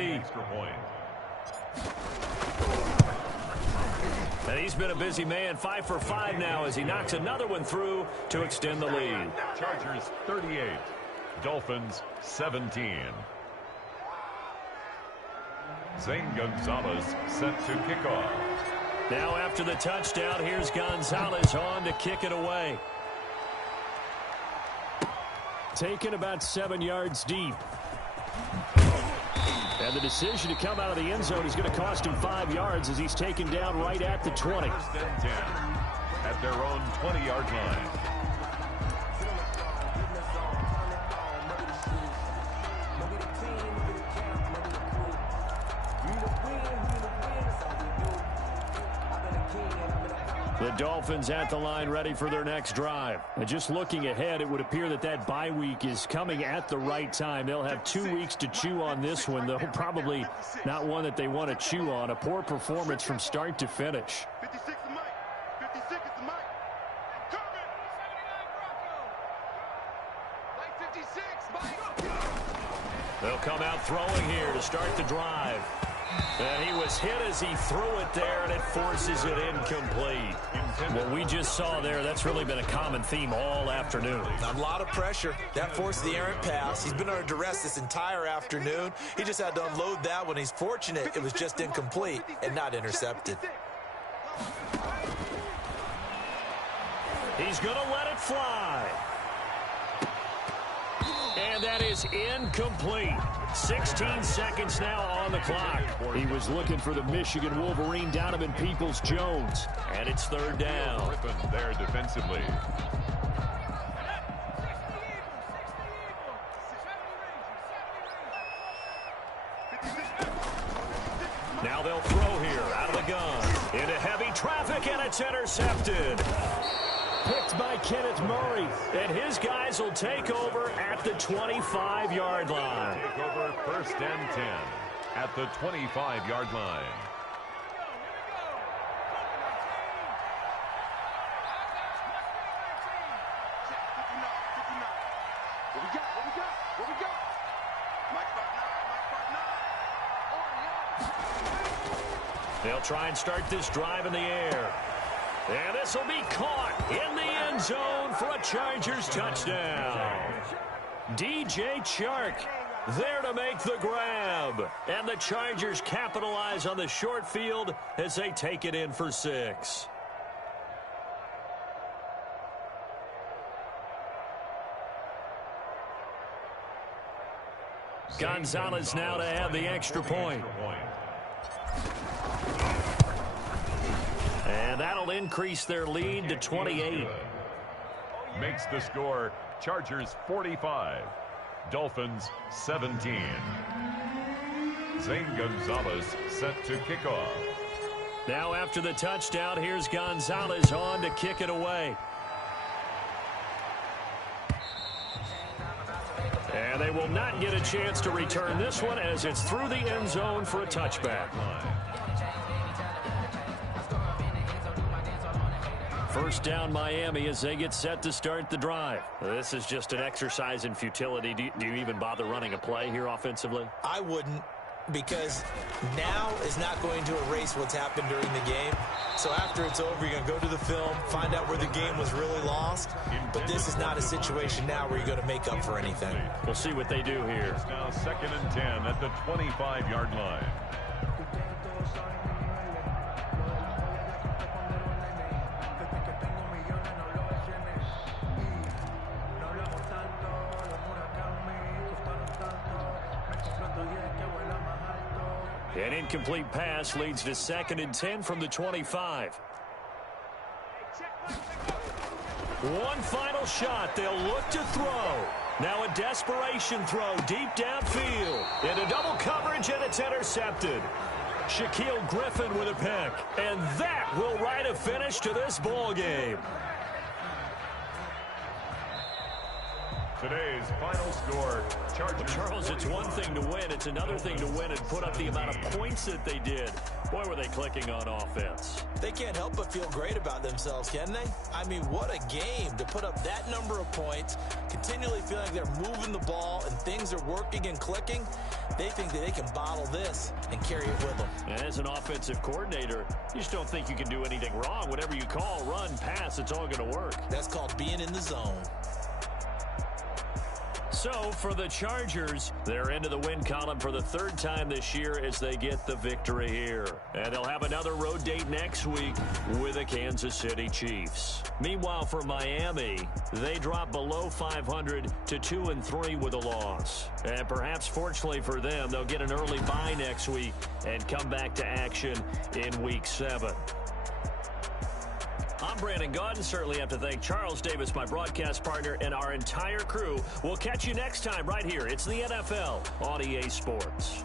And he's been a busy man, 5 for 5 now as he knocks another one through to extend the lead. Chargers 38, Dolphins 17. Zane Gonzalez set to kick off. Now after the touchdown, here's Gonzalez on to kick it away. taken about 7 yards deep. And the decision to come out of the end zone is going to cost him 5 yards as he's taken down right at the 20. First and 10 at their own 20-yard line. The Dolphins at the line ready for their next drive. And just looking ahead, it would appear that that bye week is coming at the right time. They'll have 2 weeks to chew on this one, though probably not one that they want to chew on. A poor performance from start to finish. 56 is Mike. 56 is Mike. Mike 56, Mike. They'll come out throwing here to start the drive. And he was hit as he threw it there, and it forces it incomplete. What we just saw there, that's really been a common theme all afternoon. A lot of pressure. That forced the errant pass. He's been under duress this entire afternoon. He just had to unload that one. He's fortunate it was just incomplete and not intercepted. He's going to let it fly. And that is incomplete. 16 seconds now on the clock. He was looking for the Michigan Wolverine, Donovan Peoples-Jones. And it's third down. Griffin there defensively. Now they'll throw here out of the gun. Into heavy traffic, and it's intercepted. Picked by Kenneth Murray. And his guys will take over at the 25-yard line. Take over first and 10 at the 25-yard line. What we got? What we got? What we got? Mike 5'9", Mike 5'9". They'll try and start this drive in the air. And this will be caught in the end zone for a Chargers touchdown. DJ Chark there to make the grab. And the Chargers capitalize on the short field as they take it in for 6. Gonzalez now to add the extra point. And that'll increase their lead to 28. Makes the score Chargers 45, Dolphins 17. Zane Gonzalez set to kick off. Now after the touchdown, here's Gonzalez on to kick it away. And they will not get a chance to return this one as it's through the end zone for a touchback. First down Miami as they get set to start the drive. This is just an exercise in futility. Do you even bother running a play here offensively? I wouldn't, because now is not going to erase what's happened during the game. So after it's over, you're going to go to the film, find out where the game was really lost. But this is not a situation now where you're going to make up for anything. We'll see what they do here. It's now 2nd and 10 at the 25-yard line. An incomplete pass leads to 2nd and 10 from the 25. One final shot. They'll look to throw. Now a desperation throw deep downfield. Into double coverage, and it's intercepted. Shaquille Griffin with a pick. And that will write a finish to this ball game. Today's final score, Chargers. Charles, it's one thing to win. It's another thing to win and put up the amount of points that they did. Boy, were they clicking on offense. They can't help but feel great about themselves, can they? I mean, what a game to put up that number of points, continually feeling like they're moving the ball and things are working and clicking. They think that they can bottle this and carry it with them. And as an offensive coordinator, you just don't think you can do anything wrong. Whatever you call, run, pass, it's all going to work. That's called being in the zone. So for the Chargers, they're into the win column for the third time this year as they get the victory here. And they'll have another road date next week with the Kansas City Chiefs. Meanwhile, for Miami, they drop below 500 to 2-3 with a loss. And perhaps fortunately for them, they'll get an early bye next week and come back to action in Week 7. I'm Brandon Gaudin. Certainly have to thank Charles Davis, my broadcast partner, and our entire crew. We'll catch you next time right here. It's the NFL on EA Sports.